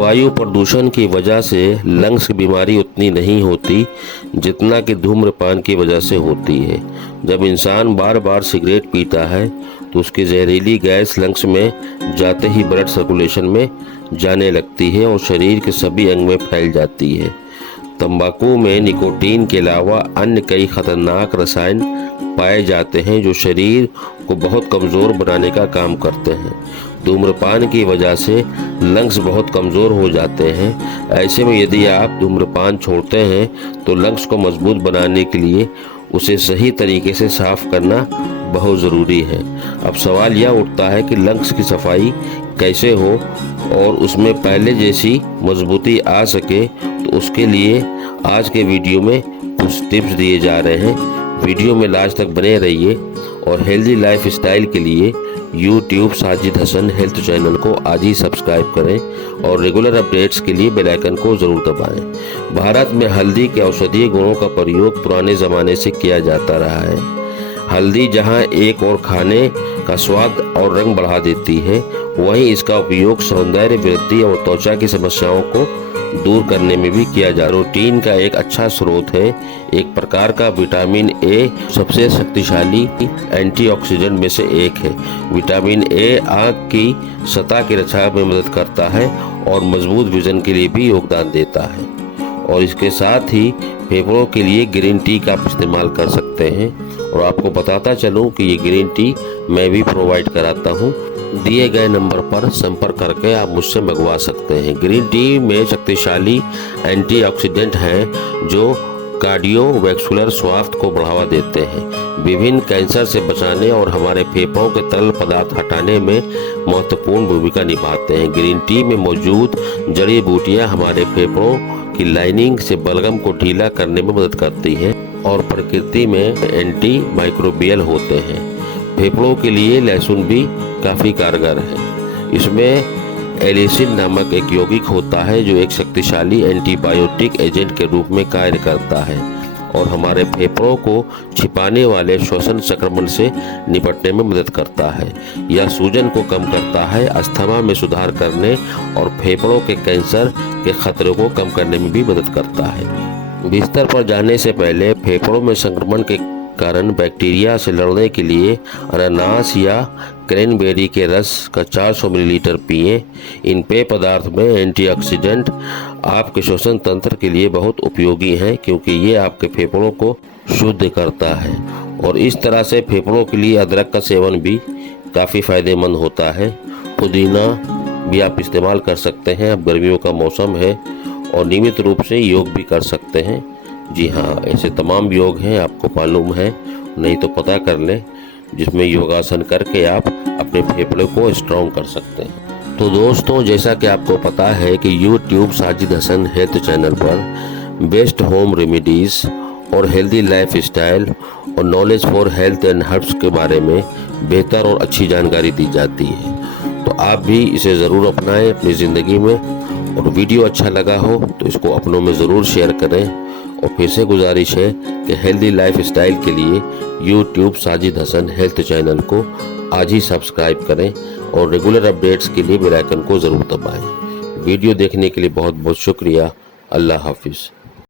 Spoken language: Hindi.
वायु प्रदूषण की वजह से लंग्स की बीमारी उतनी नहीं होती जितना कि धूम्रपान की वजह से होती है। जब इंसान बार बार सिगरेट पीता है तो उसकी जहरीली गैस लंग्स में जाते ही ब्लड सर्कुलेशन में जाने लगती है और शरीर के सभी अंग में फैल जाती है। तंबाकू में निकोटीन के अलावा अन्य कई खतरनाक रसायन पाए जाते हैं जो शरीर को बहुत कमज़ोर बनाने का काम करते हैं। धूम्रपान की वजह से लंग्स बहुत कमज़ोर हो जाते हैं। ऐसे में यदि आप धूम्रपान छोड़ते हैं तो लंग्स को मजबूत बनाने के लिए उसे सही तरीके से साफ करना बहुत ज़रूरी है। अब सवाल यह उठता है कि लंग्स की सफाई कैसे हो और उसमें पहले जैसी मजबूती आ सके, तो उसके लिए आज के वीडियो में कुछ टिप्स दिए जा रहे हैं। वीडियो में लास्ट तक बने रहिए और हेल्दी लाइफ स्टाइल के लिए YouTube Sajid Hasan health channel को आज ही सब्सक्राइब करें और रेगुलर अपडेट्स के लिए बेल आइकन को ज़रूर दबाएं। भारत में हल्दी के औषधीय गुणों का प्रयोग पुराने ज़माने से किया जाता रहा है। हल्दी जहां एक और खाने का स्वाद और रंग बढ़ा देती है, वहीं इसका उपयोग सौंदर्य वृद्धि और त्वचा की समस्याओं को दूर करने में भी किया जा। प्रोटीन का एक अच्छा स्रोत है। एक प्रकार का विटामिन ए सबसे शक्तिशाली एंटीऑक्सीडेंट में से एक है। विटामिन ए आँख की सतह की रक्षा में मदद करता है और मजबूत विजन के लिए भी योगदान देता है। और इसके साथ ही फेफड़ों के लिए ग्रीन टी का आप इस्तेमाल कर सकते हैं। और आपको बताता चलूं कि ये ग्रीन टी मैं भी प्रोवाइड कराता हूं। दिए गए नंबर पर संपर्क करके आप मुझसे मंगवा सकते हैं। ग्रीन टी में शक्तिशाली एंटीऑक्सीडेंट हैं जो कार्डियोवैस्कुलर स्वास्थ्य को बढ़ावा देते हैं, विभिन्न कैंसर से बचाने और हमारे फेफड़ों के तरल पदार्थ हटाने में महत्वपूर्ण भूमिका निभाते हैं। ग्रीन टी में मौजूद जड़ी बूटियां हमारे फेफड़ों की लाइनिंग से बलगम को ढीला करने में मदद करती हैं और प्रकृति में एंटी माइक्रोबियल होते हैं। फेफड़ों के लिए लहसुन भी काफ़ी कारगर है। इसमें एलिसिन नामक एक यौगिक होता है जो एक शक्तिशाली एंटीबायोटिक एजेंट के रूप में कार्य करता है और हमारे फेफड़ों को छिपाने वाले श्वसन संक्रमण से निपटने में मदद करता है। यह सूजन को कम करता है, अस्थमा में सुधार करने और फेफड़ों के कैंसर के खतरे को कम करने में भी मदद करता है। बिस्तर पर जाने से पहले फेफड़ों में संक्रमण के कारण बैक्टीरिया से लड़ने के लिए अनानास या क्रैनबेरी के रस का 400 मिलीलीटर पिएं। इन पेय पदार्थ में एंटीऑक्सीडेंट आपके श्वसन तंत्र के लिए बहुत उपयोगी हैं क्योंकि ये आपके फेफड़ों को शुद्ध करता है। और इस तरह से फेफड़ों के लिए अदरक का सेवन भी काफ़ी फायदेमंद होता है। पुदीना भी आप इस्तेमाल कर सकते हैं। अब गर्मियों का मौसम है और नियमित रूप से योग भी कर सकते हैं। जी हाँ, ऐसे तमाम योग हैं, आपको मालूम है नहीं तो पता कर लें, जिसमें योगासन करके आप अपने फेफड़े को स्ट्रॉन्ग कर सकते हैं। तो दोस्तों, जैसा कि आपको पता है कि YouTube Sajid Hasan health channel पर बेस्ट होम रेमेडीज़ और हेल्दी लाइफ स्टाइल और knowledge for health and herbs के बारे में बेहतर और अच्छी जानकारी दी जाती है। तो आप भी इसे ज़रूर अपनाएं अपनी ज़िंदगी में। और वीडियो अच्छा लगा हो तो इसको अपनों में ज़रूर शेयर करें। और फिर से गुजारिश है कि हेल्दी लाइफ स्टाइल के लिए YouTube Sajid Hasan health channel को आज ही सब्सक्राइब करें और रेगुलर अपडेट्स के लिए बेल आइकन को ज़रूर दबाएं। वीडियो देखने के लिए बहुत बहुत शुक्रिया। अल्लाह हाफिज़।